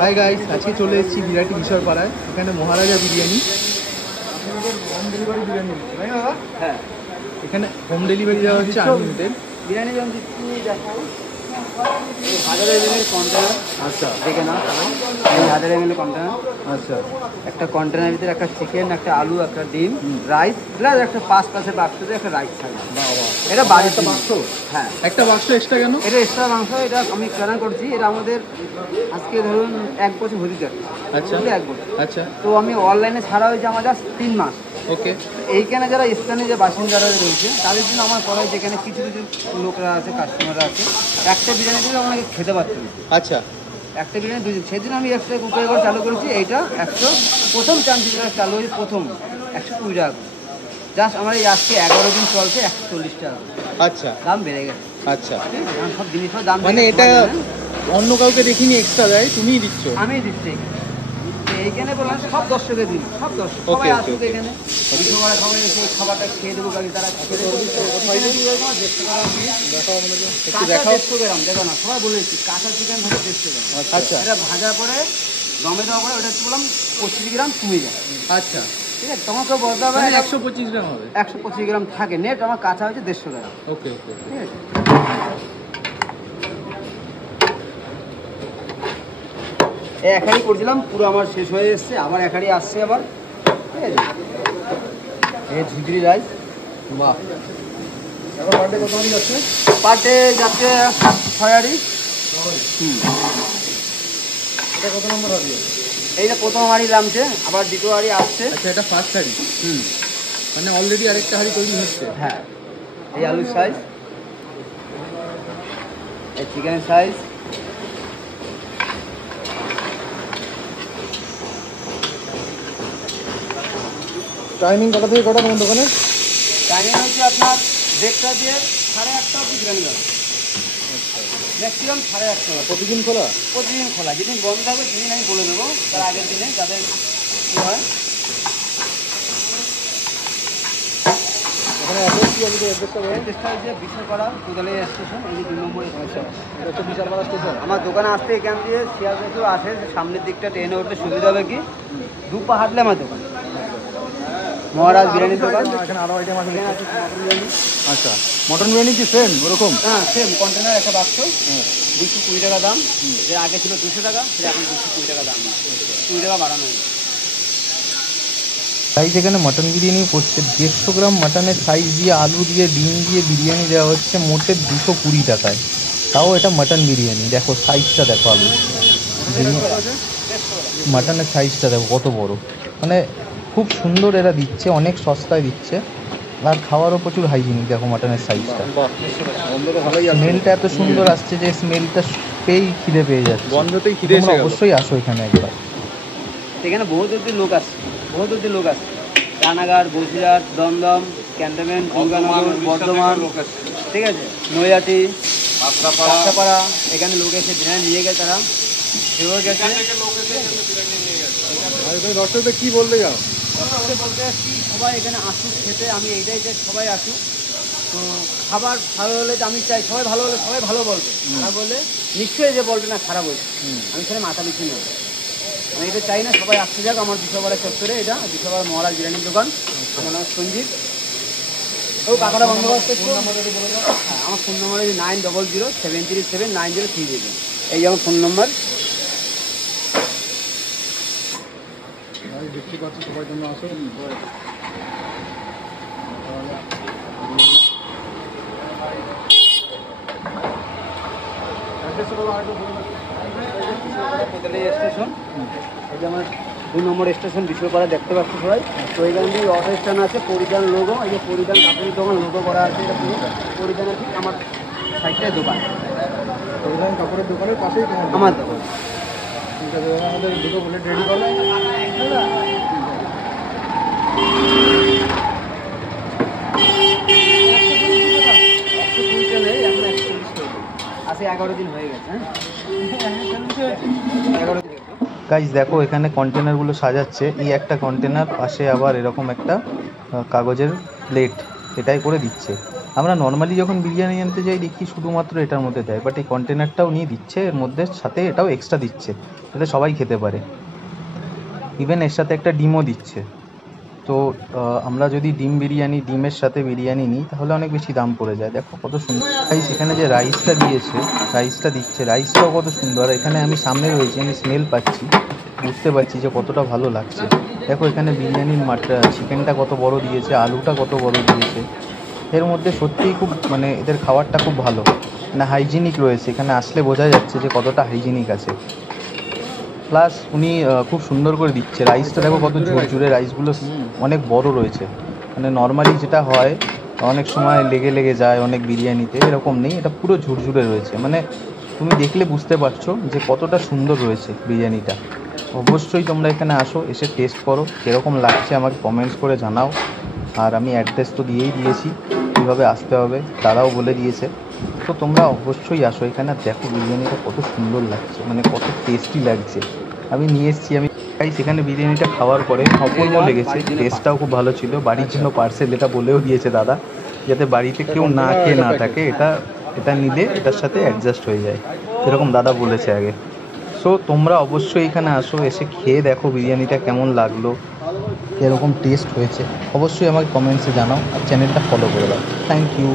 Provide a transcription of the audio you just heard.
Hi guys, আজকে চলে এসেছি বিরাটি কিশোরপাড়ায়। এখানে মহারাজা বিরিয়ানি। হোম ডেলিভারি বিরিয়ানি, তাই না দাদা? হ্যাঁ, এখানে হোম ডেলিভারি দেওয়া হচ্ছে আনলিমিটেড বিরিয়ানি। যেমন দিচ্ছি দেখো, 1000 ml কন্টেনার। আচ্ছা, দেখে না, 1000 ml কন্টেনার। আচ্ছা, একটা কন্টেনারের ভিতরে একটা চিকেন, একটা আলু, একটা ডিম, রাইস প্লাস একটা 5 পাশের বাক্সতে একটা রাইস থাকবে। এটা বাড়িতে মাংস। হ্যাঁ, একটা বাক্স এক্সট্রা কেন? এটা এক্সট্রা মাংস, এটা আমি কেনা করছি। এটা আমাদের আজকে ধরুন 1 বছর হতে যাচ্ছে। আচ্ছা, 1 বছর। আচ্ছা, তো আমি অনলাইনে ছাড়া হয়েছে আমার জাস্ট 3 মাস। ওকে, এইখানে যারা স্থানীয় যে বাসিন্দারা রয়েছে তাদের জন্য আমার করা হয়েছে। এখানে কিছু কিছু লোকরা আছে, কাস্টমাররা আছে, একটা বিরিয়ানি দিলে আমাকে খেতে পারছে না। আচ্ছা, একটা বিরিয়ানি 2 দিন, সেই জন্য আমি একটা কুকার করে চালু করেছি। এইটা 100, প্রথম চান্স চালু হয়েছে প্রথম 120 টাকা। জাস্ট আমার এই আজকে 11 দিন চলছে 140 টাকা। আচ্ছা, দাম বেড়ে গেছে। আচ্ছা, সব জিনিসের দাম মানে এটা অন্য কাউকে দেখিনি এক্সট্রা দেয়, তুমিই দিচ্ছ? আমিই দিচ্ছি। এইখানে বললাম সব দর্শকের দিন, সব দর্শক সবাই আসবে এখানে। সবাই এসে খাবারটা খেয়ে দেবো, তারা দেখো না, সবাই বলেছি কাঁচা চিকেন ভাজা 150 গ্রাম। আচ্ছা, এটা ভাজা করে দমে দেওয়া পরে ওটা বললাম 25 গ্রাম কমে যায়। আচ্ছা, ঠিক আছে, তোমাকে বলতে হবে 125 গ্রাম হবে। 125 গ্রাম থাকে নেট, আমার কাঁচা হচ্ছে 150 গ্রাম। ওকে ওকে, ঠিক আছে। এক হাঁড়ি করছিলাম, পুরো আমার শেষ হয়ে এসছে, আবার এক হাঁড়ি আসছে আবার। ঠিক আছে, এই ঝুঁঝুরি রাইস। বাহ, পার ডে কত হাঁড়ি যাচ্ছে? পার ডে যাচ্ছে 6 হাঁড়ি। এটা কত নম্বর হাঁড়ি? এইটা প্রথম হাঁড়ি নামছে, আবার দ্বিতীয় হাঁড়ি আসছে। আচ্ছা, এটা ফার্স্ট হাঁড়ি। মানে অলরেডি আরেকটা হাঁড়ি তৈরি হচ্ছে। হ্যাঁ, এই আলুর সাইজ, এই চিকেনের সাইজ। টাইমিং কটা থেকে কটা তোমার দোকানে? টাইমিং হচ্ছে আপনার 1:30 দিয়ে 1:30 অবধি বিরিয়ানি দেওয়া। ম্যাক্সিমাম 1:30। প্রতিদিন খোলা? প্রতিদিন খোলা, যেদিন বন্ধ থাকবে সেদিন আমি বলে দেবো, তার আগের দিনে যাদের কী হয়। এখানে অ্যাড্রেস কী আছে? অ্যাড্রেসটা হচ্ছে বিশালপাড়া কোদালি স্টেশন, এই 2 নম্বর স্টেশন। এটা হচ্ছে বিশালপাড়া স্টেশন। আমার দোকানে আসতে এখান দিয়ে শিয়ালদা কেউ আসে, সামনের দিকটা ট্রেনে উঠতে সুবিধা হবে কি, 2 পা হাঁটলে আমার দোকান মহারাজ বিরিয়ানি দোকান। এখানে আরও আইটেম আছে। আচ্ছা, মটন বিরিয়ানি কি সেম ওরকম? হ্যাঁ, সেম কন্টেনার, একটা বাক্স, 220 টাকা দাম। যে আগে ছিল 200 টাকা, সেটা এখন 220 টাকা দাম, 20 টাকা বাড়ানো হয়েছে। সাইজ এখানে মটন বিরিয়ানি পড়ছে 150 গ্রাম মাটনের সাইজ দিয়ে, আলু দিয়ে, ডিম দিয়ে বিরিয়ানি দেওয়া হচ্ছে মোটে 220 টাকায়। তাও এটা মাটন বিরিয়ানি। দেখো সাইজটা, দেখো আলু মাটনের সাইজটা দেখো কত বড়, মানে খুব সুন্দর এরা দিচ্ছে, অনেক সস্তায় দিচ্ছে, আর খাওয়ারও প্রচুর হাইজিনিক। দেখো মাটনের সাইজটা, স্মেলটা এত সুন্দর আসছে যে স্মেলটা পেয়েই খিদে পেয়ে যাচ্ছে, বন্ধতেই খিদে এসে গেল। অবশ্যই আসো এখানে একবার। এখানে বহু দূর লোক আসছে, বহু দূর লোক আসছে, রানাঘাট, বসিরহাট, দমদম, ক্যান্টনমেন্ট, দুর্গানগর, বর্ধমান, ঠিক আছে, নৈহাটি, কাঁচাপাড়া, এখানে লোক এসে বিরিয়ানি নিয়ে গেছে। তারা সেও গেছে। দর্শকদের কী বলতে যাও? বলতে যাচ্ছি সবাই এখানে আসুক খেতে, আমি এইটাই চাই সবাই আসুক। তো খাবার ভালো হলে আমি চাই সবাই ভালো হলে সবাই ভালো বলবে, খারাপ বলে নিশ্চয়ই যে বলবে না খারাপ হয়েছে, আমি সেটা মাথা পিছু নেব। আমি এটা চাই না, সবাই আসতে যাক আমার বিশ্বপাড়া চত্বরে। এটা বিশ্বপাড়া মহারাজ বিরিয়ানির দোকান। আমার নাম সঞ্জীব। ও কাকারা বন্দোবস্ত। হ্যাঁ, আমার ফোন নম্বর হচ্ছে 9007379033। এই আমার ফোন নম্বর। দেখতে পাচ্ছি সবার জন্য আসো। স্টেশন, এই যে আমার 2 নম্বর স্টেশন বিশ্বপাড়া, দেখতে পাচ্ছি সবাই। তো এখান থেকে অটো স্ট্যান্ড আছে, পরিধান লোগো, এই যে পরিধান কাপড়ের দোকান লোগো করা আছে। এটা পুরো পরিধানের ঠিক আমার সাইডটায় দোকান, পরিধান কাপড়ের দোকানের পাশেই আমার দোকান। ঠিক আছে, আমাদের দুটো প্লেট রেডি করো। আসে 11 দিন হয়ে গেছে। গাইস দেখো এখানে কন্টেনারগুলো সাজাচ্ছে। এই একটা কন্টেনার, পাশে আবার এরকম একটা কাগজের প্লেট, এটাই করে দিচ্ছে। আমরা নর্মালি যখন বিরিয়ানি আনতে যাই দেখি শুধুমাত্র এটার মধ্যে দেয়, বাট এই কন্টেনারটাও নিয়ে দিচ্ছে, এর মধ্যে সাথে এটাও এক্সট্রা দিচ্ছে যাতে সবাই খেতে পারে। ইভেন এর সাথে একটা ডিমও দিচ্ছে। তো আমরা যদি ডিমের সাথে বিরিয়ানি নিই তাহলে অনেক বেশি দাম পড়ে যায়। দেখো কত সুন্দর রাইস, এখানে যে রাইসটা দিচ্ছে রাইসটাও কত সুন্দর। এখানে আমি সামনে রয়েছি, আমি স্মেল পাচ্ছি, বুঝতে পারছি যে কতটা ভালো লাগছে। দেখো এখানে বিরিয়ানির চিকেনটা কত বড় দিয়েছে, আলুটা কত বড় দিয়েছে। এর মধ্যে সত্যিই খুব মানে এদের খাবারটা খুব ভালো, মানে হাইজিনিক রয়েছে। এখানে আসলে বোঝা যাচ্ছে যে কতটা হাইজিনিক আছে। প্লাস উনি খুব সুন্দর করে দিচ্ছে। রাইসটা দেখো কত ঝুরঝুরে, রাইসগুলো অনেক বড় রয়েছে। মানে নর্মালি যেটা হয় অনেক সময় লেগে লেগে যায় অনেক বিরিয়ানিতে, এরকম নেই, এটা পুরো ঝুরঝুরে রয়েছে। মানে তুমি দেখলে বুঝতে পারছো যে কতটা সুন্দর রয়েছে বিরিয়ানিটা। অবশ্যই তোমরা এখানে আসো, এসে টেস্ট করো, কীরকম লাগছে আমাকে কমেন্টস করে জানাও। আর আমি অ্যাড্রেস তো দিয়েই দিয়েছি, কীভাবে আসতে হবে তারাও বলে দিয়েছে। তো তোমরা অবশ্যই আসো এখানে, আর দেখো বিরিয়ানিটা কত সুন্দর লাগছে, মানে কত টেস্টি লাগছে। আমি নিয়ে এসেছি, আমি সেখানে বিরিয়ানিটা খাওয়ার পরে অপূর্ব লেগেছে, টেস্টটাও খুব ভালো ছিল। বাড়ির জন্য পার্সেল এটা বলেও দিয়েছে দাদা, যাতে বাড়িতে কেউ না খেয়ে না থাকে, এটা নিলে এটার সাথে অ্যাডজাস্ট হয়ে যায়, এরকম দাদা বলেছে আগে। সো তোমরা অবশ্যই এখানে আসো, এসে খেয়ে দেখো বিরিয়ানিটা কেমন লাগলো, এরকম টেস্ট হয়েছে। অবশ্যই আমাকে কমেন্টসে জানাও, আর চ্যানেলটা ফলো করে দাও। Thank you.